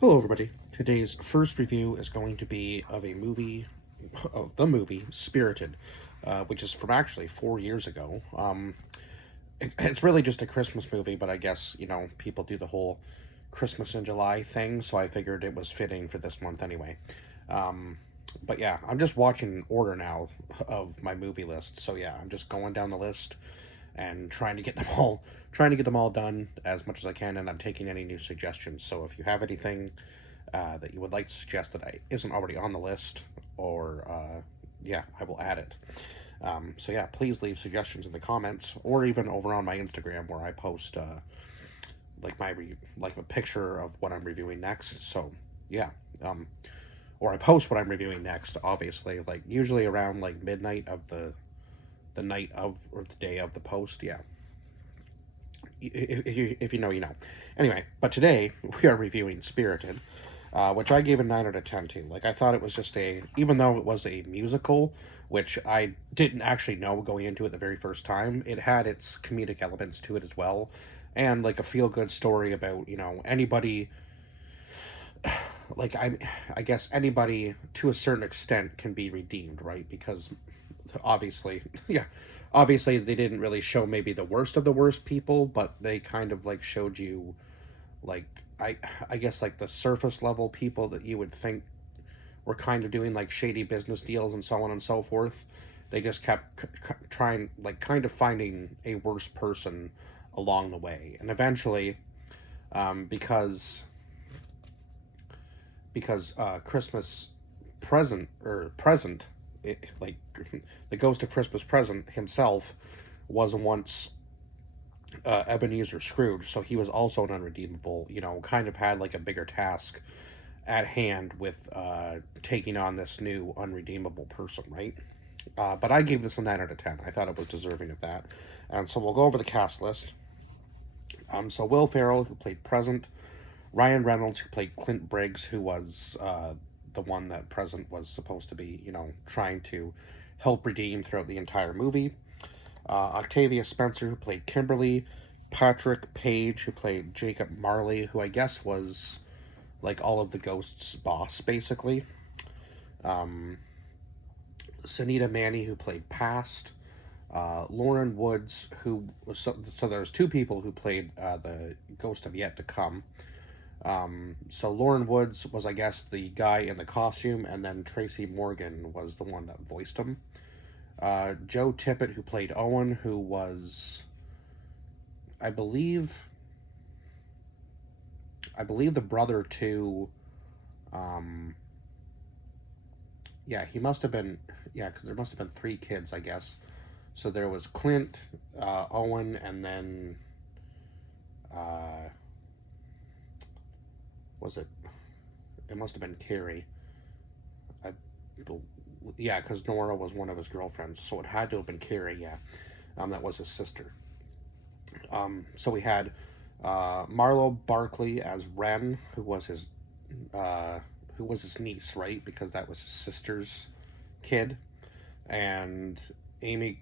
Hello, everybody. Today's first review is going to be of the movie Spirited, which is from actually 4 years ago. It's really just a Christmas movie, but I guess, people do the whole Christmas in July thing, so I figured it was fitting for this month anyway. Um, but yeah, I'm just watching an order now of my movie list. So yeah, I'm just going down the list and trying to get them all done as much as I can, and I'm taking any new suggestions. So if you have anything that you would like to suggest that isn't already on the list, or yeah, I will add it. So yeah, please leave suggestions in the comments, or even over on my Instagram where I post like a picture of what I'm reviewing next. So yeah, or I post what I'm reviewing next. Obviously, like usually around like midnight of the night of or the day of the post. Yeah, if you know, you know. Anyway, but today we are reviewing Spirited, which I gave a 9 out of 10 to. Like, I thought it was just even though it was a musical, which I didn't actually know going into it the very first time, it had its comedic elements to it as well. And, like, a feel good story about, anybody, I guess anybody to a certain extent can be redeemed, right? Because obviously, yeah, obviously they didn't really show maybe the worst of the worst people, but they kind of like showed you like I guess like the surface level people that you would think were kind of doing like shady business deals and so on and so forth. They just kept trying, like, kind of finding a worse person along the way, and eventually, because Christmas present, like the ghost of Christmas present himself was once Ebenezer Scrooge, so he was also an unredeemable. Kind of had like a bigger task at hand with taking on this new unredeemable person, right? But I gave this a 9 out of 10. I thought it was deserving of that. And so we'll go over the cast list. So Will Ferrell, who played Present, Ryan Reynolds, who played Clint Briggs, who was the one that Present was supposed to be, trying to help redeem throughout the entire movie. Octavia Spencer, who played Kimberly, Patrick Page, who played Jacob Marley, who I guess was like all of the ghosts' boss, basically. Um, Sunita Manny, who played Past. Lauren Woods, so there's two people who played the ghost of yet to come. So Lauren Woods was, I guess, the guy in the costume, and then Tracy Morgan was the one that voiced him. Joe Tippett, who played Owen, who was, I believe, the brother to, um, yeah, he must have been, yeah, because there must have been three kids, I guess. So there was Clint, Owen, and then, uh, was it? It must have been Carrie. I, yeah, because Nora was one of his girlfriends, so it had to have been Carrie. Yeah, that was his sister. So we had Marlo Barkley as Ren, uh, who was his niece, right? Because that was his sister's kid, and Amy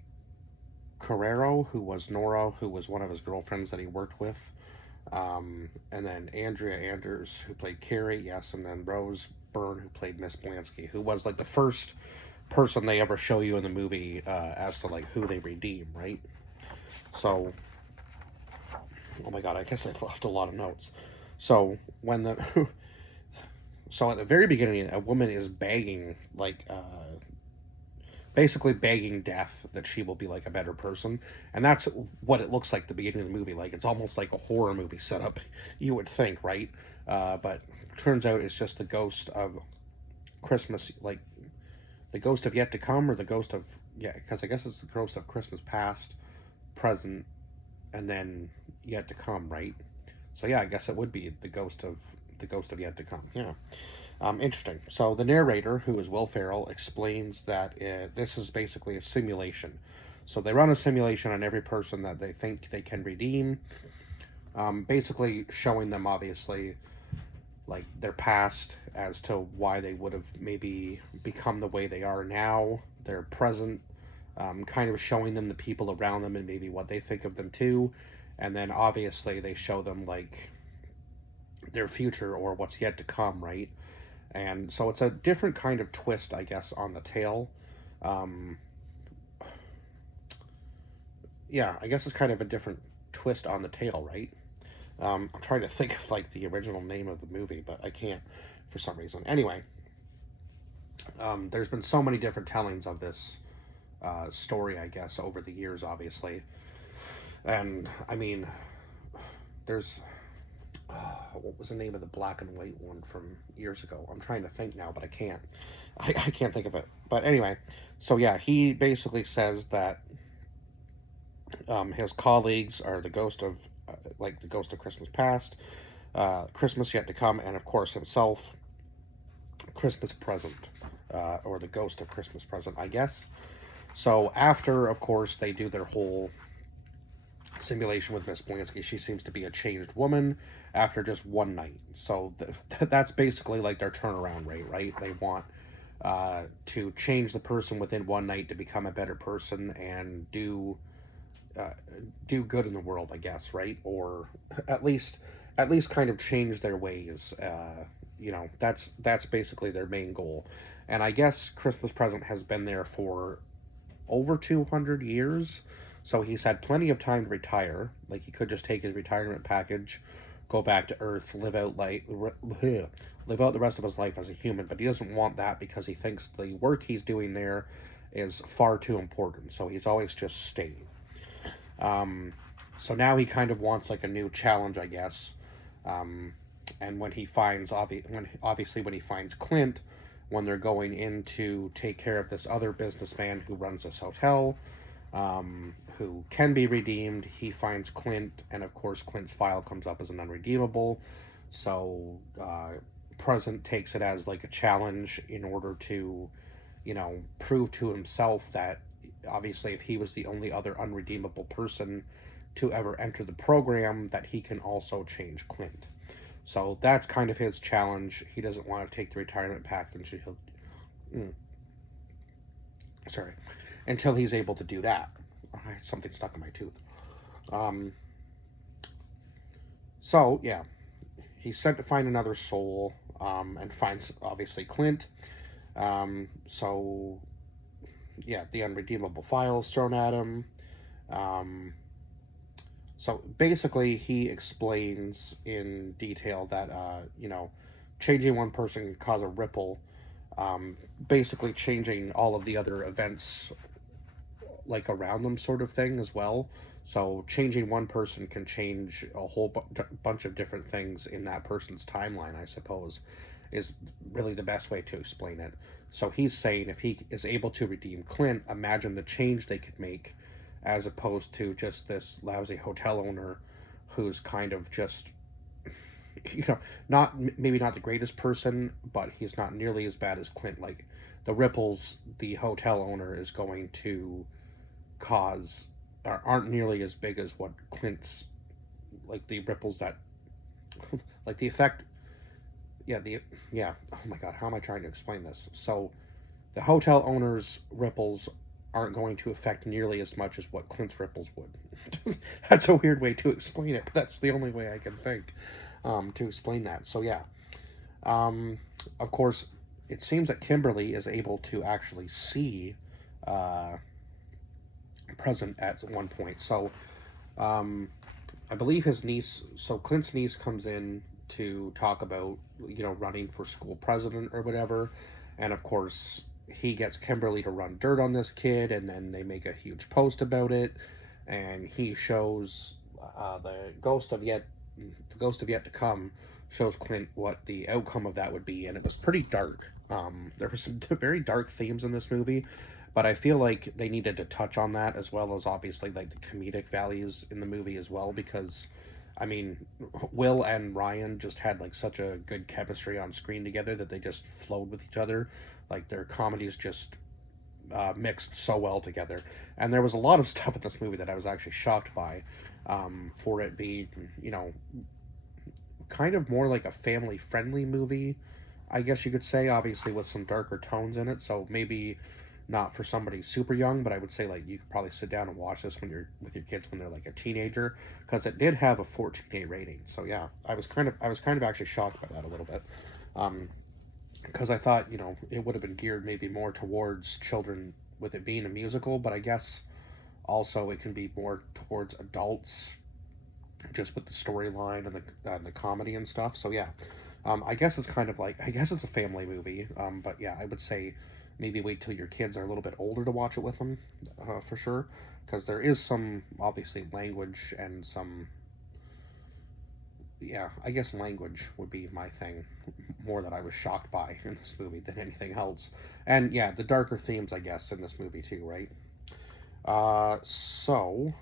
Carrero, who was Nora, who was one of his girlfriends that he worked with. And then Andrea Anders, who played Carrie, yes, and then Rose Byrne, who played Miss Blansky, who was like the first person they ever show you in the movie as to like who they redeem, right? So, oh my god, I guess I left a lot of notes. So when the so at the very beginning, a woman is begging, like, basically begging death that she will be like a better person, and that's what it looks like at the beginning of the movie. Like, it's almost like a horror movie setup, you would think, right? But turns out it's just the ghost of Christmas, like the ghost of yet to come, or the ghost of, yeah, because I guess it's the ghost of Christmas past, present, and then yet to come, right? So yeah, I guess it would be the ghost of yet to come. Yeah. Interesting. So the narrator, who is Will Ferrell, explains that this is basically a simulation. So they run a simulation on every person that they think they can redeem, basically showing them, obviously, like their past as to why they would have maybe become the way they are now, their present, kind of showing them the people around them and maybe what they think of them too. And then obviously they show them like their future or what's yet to come, right? And so it's a different kind of twist, I guess, on the tale. Um, yeah, I guess it's kind of a different twist on the tale, right? I'm trying to think of like the original name of the movie, but I can't for some reason. Anyway, there's been so many different tellings of this story, I guess, over the years, obviously. And I mean, there's what was the name of the black and white one from years ago? I'm trying to think now, but I can't. I can't think of it. But anyway, so yeah, he basically says that his colleagues are the ghost of, like the ghost of Christmas past, Christmas yet to come, and of course himself, Christmas present, or the ghost of Christmas present, I guess. So after, of course, they do their whole simulation with Miss Blinsky, she seems to be a changed woman after just one night. So that's basically like their turnaround rate, right? They want to change the person within one night to become a better person and uh, do good in the world, I guess, right? Or at least kind of change their ways. That's basically their main goal. And I guess Christmas Present has been there for over 200 years. So he's had plenty of time to retire. Like he could just take his retirement package, go back to Earth, live out the rest of his life as a human. But he doesn't want that because he thinks the work he's doing there is far too important. So he's always just staying. So now he kind of wants like a new challenge, I guess. And when he finds obviously when he finds Clint, when they're going in to take care of this other businessman who runs this hotel, who can be redeemed, he finds Clint, and of course Clint's file comes up as an unredeemable. So Present takes it as like a challenge in order to, prove to himself that obviously if he was the only other unredeemable person to ever enter the program, that he can also change Clint. So that's kind of his challenge. He doesn't want to take the retirement package. Sorry, until he's able to do that. Something stuck in my tooth. Um, so yeah, he's sent to find another soul, and finds obviously Clint. So yeah, the unredeemable files thrown at him. Um, so basically, he explains in detail that changing one person can cause a ripple. Basically, changing all of the other events like around them, sort of thing as well. So changing one person can change a whole bunch of different things in that person's timeline, I suppose, is really the best way to explain it. So he's saying if he is able to redeem Clint, imagine the change they could make, as opposed to just this lousy hotel owner who's kind of just, not maybe not the greatest person, but he's not nearly as bad as Clint. Like the ripples the hotel owner is going to cause aren't nearly as big as what Clint's, like the ripples that, like the effect. Yeah. Oh my God, how am I trying to explain this? So the hotel owner's ripples aren't going to affect nearly as much as what Clint's ripples would. That's a weird way to explain it, but that's the only way I can think to explain that. So yeah, of course, it seems that Kimberly is able to actually see Present at one point. So I believe his niece, so Clint's niece comes in to talk about, running for school president or whatever. And of course, he gets Kimberly to run dirt on this kid, and then they make a huge post about it. And he shows the ghost of yet to come shows Clint what the outcome of that would be, and it was pretty dark. There were some very dark themes in this movie, but I feel like they needed to touch on that, as well as obviously like the comedic values in the movie as well, because I mean, Will and Ryan just had like such a good chemistry on screen together that they just flowed with each other. Like their comedies just mixed so well together. And there was a lot of stuff in this movie that I was actually shocked by, for it being, kind of more like a family-friendly movie, I guess you could say, obviously with some darker tones in it. So maybe not for somebody super young, but I would say like you could probably sit down and watch this when you're with your kids when they're like a teenager, because it did have a 14A rating. So yeah, I was kind of actually shocked by that a little bit, because I thought it would have been geared maybe more towards children with it being a musical, but I guess also it can be more towards adults just with the storyline and the comedy and stuff. So yeah, I guess it's kind of like I guess it's a family movie. But yeah, I would say maybe wait till your kids are a little bit older to watch it with them, for sure, because there is some obviously language and some, yeah, I guess language would be my thing more that I was shocked by in this movie than anything else. And yeah, the darker themes I guess in this movie too, right? So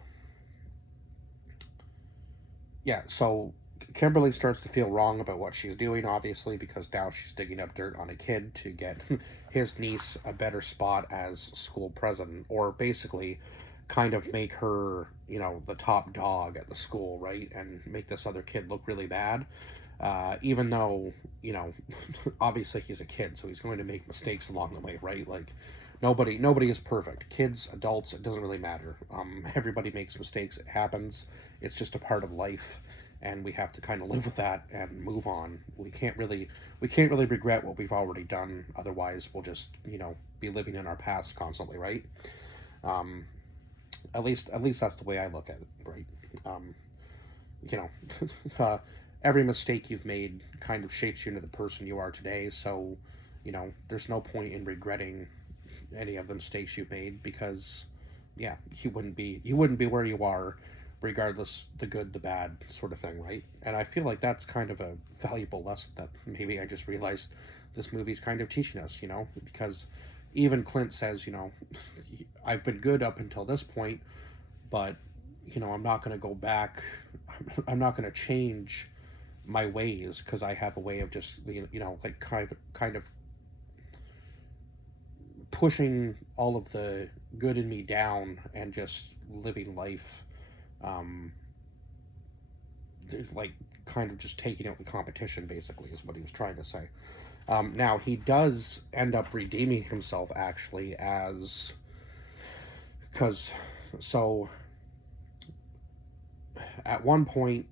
yeah, so Kimberly starts to feel wrong about what she's doing, obviously, because now she's digging up dirt on a kid to get his niece a better spot as school president, or basically kind of make her, the top dog at the school, right? And make this other kid look really bad. Even though, obviously he's a kid, so he's going to make mistakes along the way, right? Like, nobody is perfect. Kids, adults, it doesn't really matter. Everybody makes mistakes. It happens. It's just a part of life, and we have to kind of live with that and move on. We can't really regret what we've already done. Otherwise, we'll just be living in our past constantly, right? Um, at least that's the way I look at it, right? Um, you know, every mistake you've made kind of shapes you into the person you are today. So, there's no point in regretting any of the mistakes you've made, because yeah, you wouldn't be where you are regardless, the good, the bad sort of thing, right? And I feel like that's kind of a valuable lesson that maybe I just realized this movie's kind of teaching us, because even Clint says, I've been good up until this point, but I'm not going to go back. I'm not going to change my ways, because I have a way of just like kind of pushing all of the good in me down and just living life, um like kind of just taking out the competition, basically, is what he was trying to say. Now he does end up redeeming himself, actually, as because so at one point,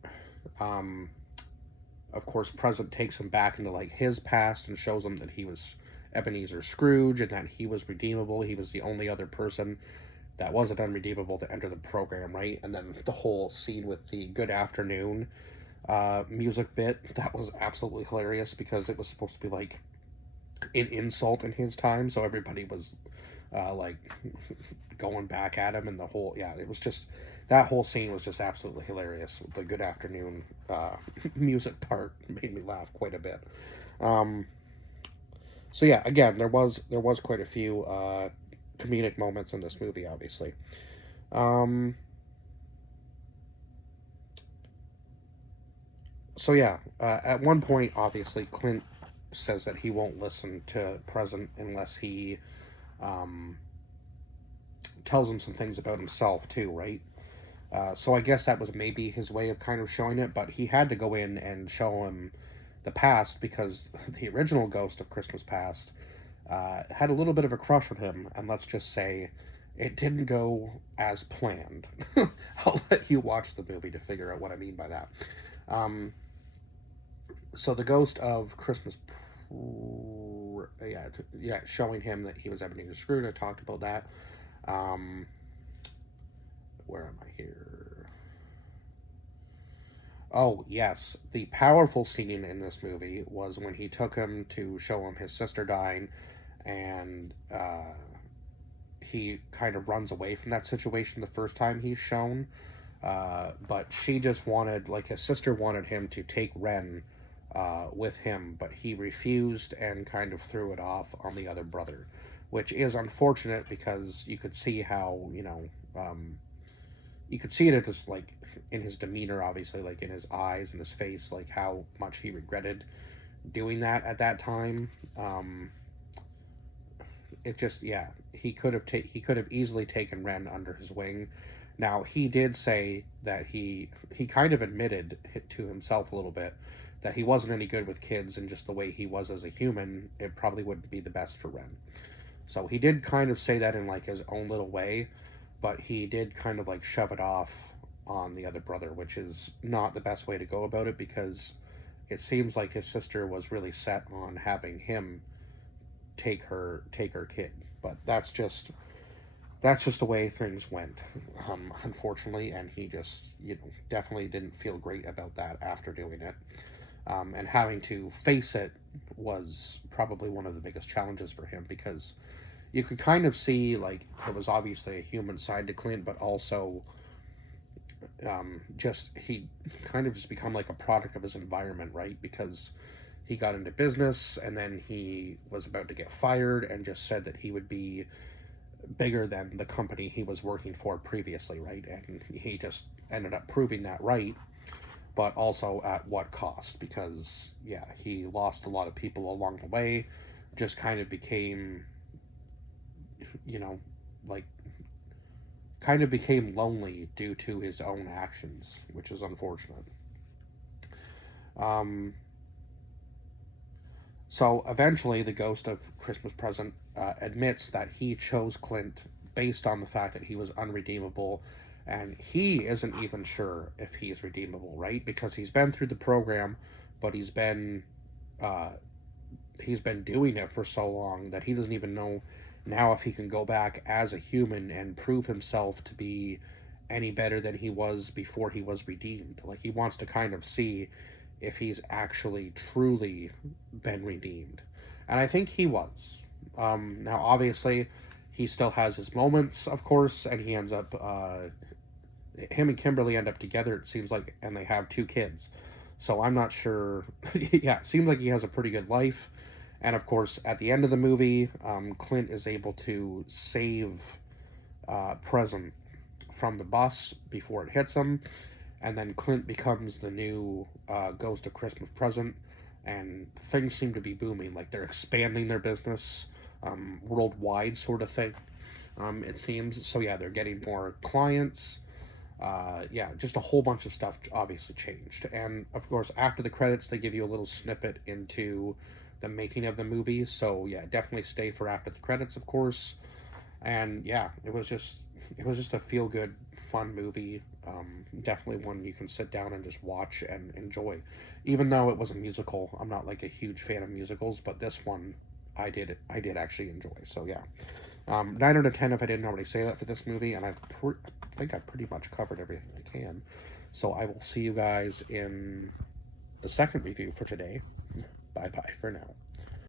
um of course, Present takes him back into like his past and shows him that he was Ebenezer Scrooge and that he was redeemable. He was the only other person that wasn't unredeemable to enter the program, right? And then the whole scene with the Good Afternoon music bit, that was absolutely hilarious, because it was supposed to be like an insult in his time, so everybody was like going back at him, and the whole, yeah, it was just, that whole scene was just absolutely hilarious. The Good Afternoon music part made me laugh quite a bit. Um, so yeah, again, there was quite a few comedic moments in this movie, obviously. Um, so yeah, at one point, obviously, Clint says that he won't listen to Present unless he um, tells him some things about himself too, right? So I guess that was maybe his way of kind of showing it, but he had to go in and show him the past, because the original Ghost of Christmas Past had a little bit of a crush on him, and let's just say it didn't go as planned. I'll let you watch the movie to figure out what I mean by that. Um, so the Ghost of Christmas, yeah, showing him that he was Ebenezer Scrooge. I talked about that. Um, where am I here? Oh, yes. The powerful scene in this movie was when he took him to show him his sister dying, and he kind of runs away from that situation the first time he's shown. But she just wanted, like, his sister wanted him to take Ren with him, but he refused and kind of threw it off on the other brother, which is unfortunate, because you could see how, you could see it just like in his demeanor, obviously, like in his eyes and his face, like how much he regretted doing that at that time. It just, yeah, he could have easily taken Ren under his wing. Now he did say that he kind of admitted to himself a little bit that he wasn't any good with kids, and just the way he was as a human, it probably wouldn't be the best for Ren. So he did kind of say that in like his own little way, but he did kind of like shove it off on the other brother, which is not the best way to go about it, because it seems like his sister was really set on having him take her kid. But that's just the way things went, unfortunately, and he just, definitely didn't feel great about that after doing it. And having to face it was probably one of the biggest challenges for him, because you could kind of see, like, there was obviously a human side to Clint, but also just he kind of just become like a product of his environment, right? Because he got into business and then he was about to get fired and just said that he would be bigger than the company he was working for previously, right? And he just ended up proving that right, but also at what cost? Because, yeah, he lost a lot of people along the way, just kind of became, you know, like, kind of became lonely due to his own actions, which is unfortunate. Um, so eventually, the ghost of Christmas Present admits that he chose Clint based on the fact that he was unredeemable, and he isn't even sure if he's redeemable, right? Because he's been through the program, but uh, he's been doing it for so long that he doesn't even know now if he can go back as a human and prove himself to be any better than he was before he was redeemed. Like, he wants to kind of see if he's actually truly been redeemed. And I think he was. Now, obviously, he still has his moments, of course, and he ends up, him and Kimberly end up together, it seems like, and they have 2 kids. So I'm not sure. Yeah, it seems like he has a pretty good life. And of course, at the end of the movie, Clint is able to save Present from the bus before it hits him, and then Clint becomes the new Ghost of Christmas Present, and things seem to be booming. Like, they're expanding their business worldwide, sort of thing. It seems so. Yeah, they're getting more clients. Yeah, just a whole bunch of stuff obviously changed. And of course, after the credits, they give you a little snippet into the making of the movie. So yeah, definitely stay for after the credits, of course. And yeah, it was just a feel good, fun movie. Definitely one you can sit down and just watch and enjoy. Even though it was a musical, I'm not like a huge fan of musicals, but this one I did actually enjoy. So yeah, 9 out of 10 if I didn't already say that for this movie, and I think I pretty much covered everything I can. So I will see you guys in the second review for today. Bye bye for now.